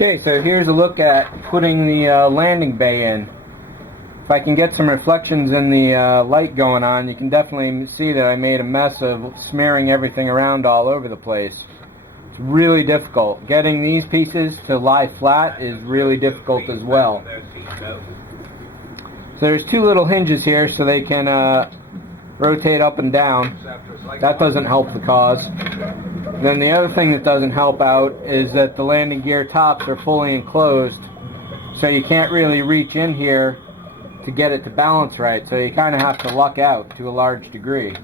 Okay, so here's a look at putting the landing bay in. If I can get some reflections in the light going on, you can definitely see that I made a mess of smearing everything around all over the place. It's really difficult. Getting these pieces to lie flat is really difficult as well. So there's two little hinges here so they can rotate up and down. That doesn't help the cause. Then the other thing that doesn't help out is that the landing gear tops are fully enclosed, so you can't really reach in here to get it to balance right, so you kind of have to luck out to a large degree.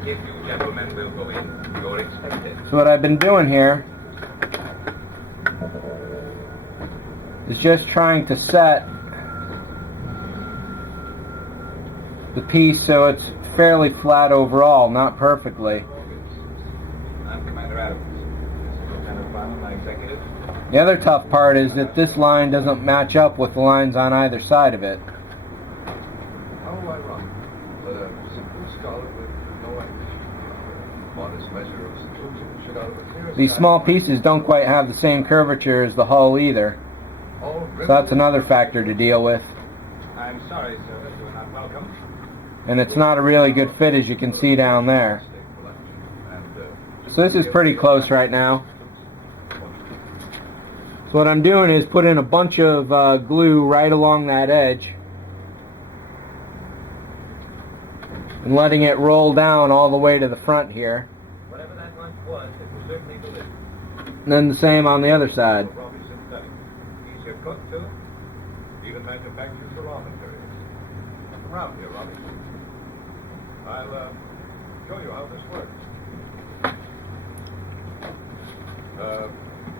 If you gentlemen will go in, you're expected. So what I've been doing here is just trying to set the piece so it's fairly flat overall, not perfectly. I'm Commander Adams. This is Lieutenant Brown, my executive. The other tough part is that this line doesn't match up with the lines on either side of it. How am I wrong? But a simple scholar with no English. Modest measure of seclusion should out of a clear These small pieces don't quite have the same curvature as the hull either, so that's another factor to deal with. I'm sorry, sir, that you're not welcome. And it's not a really good fit, as you can see down there. So this is pretty close right now. So what I'm doing is put in a bunch of glue right along that edge and letting it roll down all the way to the front here. Whatever that lunch was, it was certainly delicious. And then the same on the other side. Probably synthetic. Easier cooked, too. Even manufactured for raw materials. Come around here, Robbie. I'll show you how this works.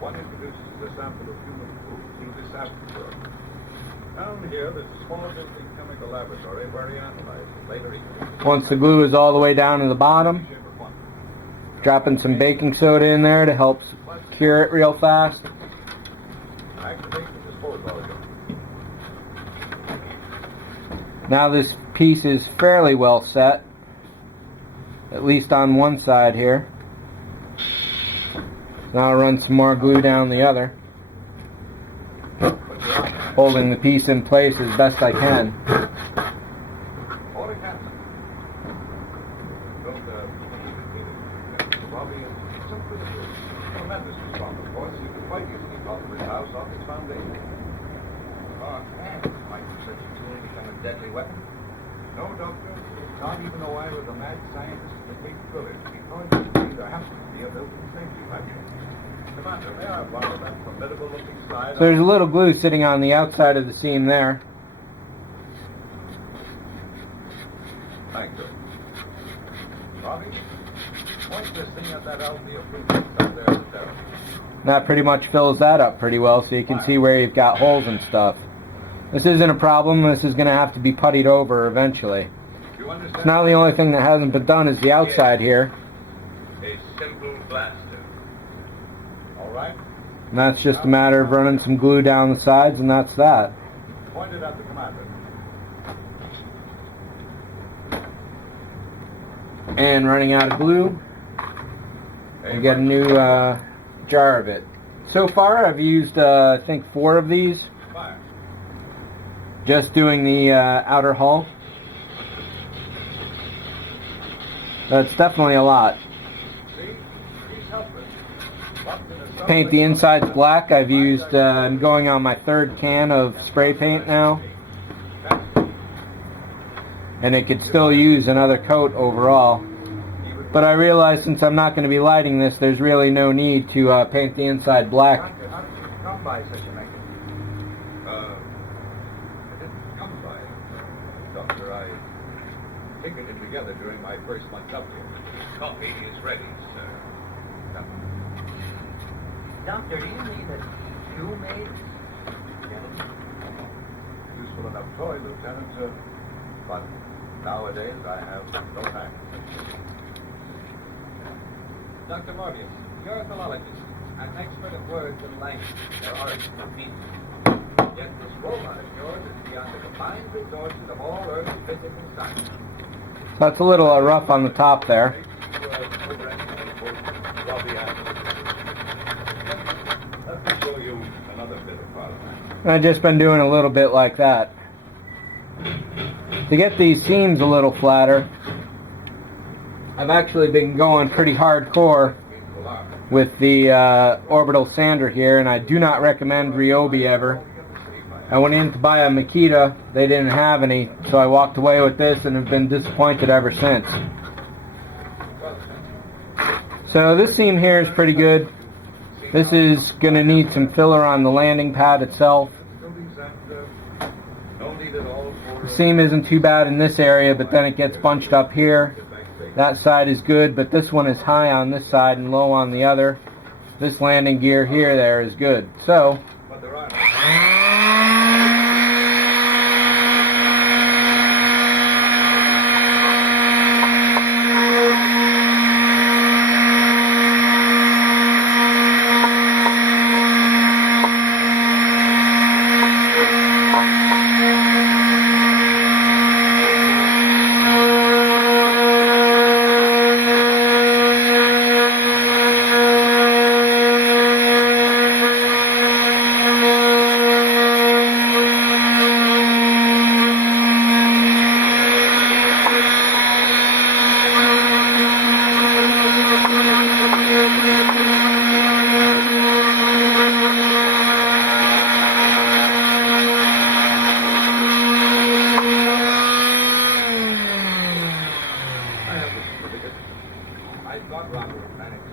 One introduces a sample of human food through this aperture. Down here, there's a small built-in chemical laboratory where he analyzes later each. Once the glue is all the way down to the bottom, dropping some baking soda in there to help cure it real fast. Activate the disposal. Now this piece is fairly well set, at least on one side here. Now I'll run some more glue down the other, holding the piece in place as best I can. Deadly weapon? No, Doctor. Not even though I was a mad scientist in the capability, because you see, there has to be a built-in safety factor. Commander, may I borrow that formidable-looking slide? So there's a little glue sitting on the outside of the seam there. Thank you. Robbie, point this thing at that LD approved up there in the derrick. That pretty much fills that up pretty well, so you can see where you've got holes and stuff. This isn't a problem. This is going to have to be puttied over eventually. So now the only thing that hasn't been done is the outside here. A simple blaster. All right. And that's just a matter of running some glue down the sides, and that's that. Point it at the commander. And running out of glue, we get a new jar of it. So far I've used, I think, 4 of these. Fire. Just doing the outer hull. That's definitely a lot. To paint the insides black, I've used, I'm going on my 3rd can of spray paint now. And it could still use another coat overall. But I realize since I'm not going to be lighting this, there's really no need to paint the inside black. Come by such a mechanism. I didn't come by it. Doctor, I figured it together during my first month up here. Coffee is ready, sir. Doctor, do you mean that you made Useful enough toy, Lieutenant, but nowadays I have no time. Dr. Morbius, you're a philologist, an expert of words and language, their origin and meaning. Yet this robot of yours is beyond the combined resources of all Earth's physical science. So that's a little rough on the top there. And I've just been doing a little bit like that. To get these seams a little flatter, I've actually been going pretty hardcore with the orbital sander here, and I do not recommend Ryobi ever. I went in to buy a Makita, they didn't have any, so I walked away with this and have been disappointed ever since. So this seam here is pretty good. This is going to need some filler on the landing pad itself. The seam isn't too bad in this area, but then it gets bunched up here. That side is good, but this one is high on this side and low on the other. This landing gear here there is good. So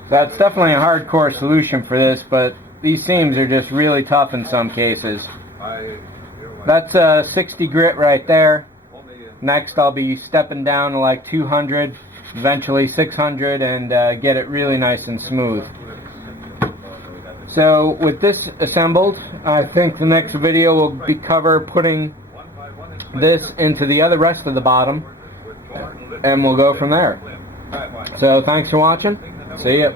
that's definitely a hardcore solution for this, but these seams are just really tough in some cases. That's a 60 grit right there. Next I'll be stepping down to like 200, eventually 600, and get it really nice and smooth. So with this assembled, I think the next video will cover putting this into the other rest of the bottom, and we'll go from there. So thanks for watching. See ya.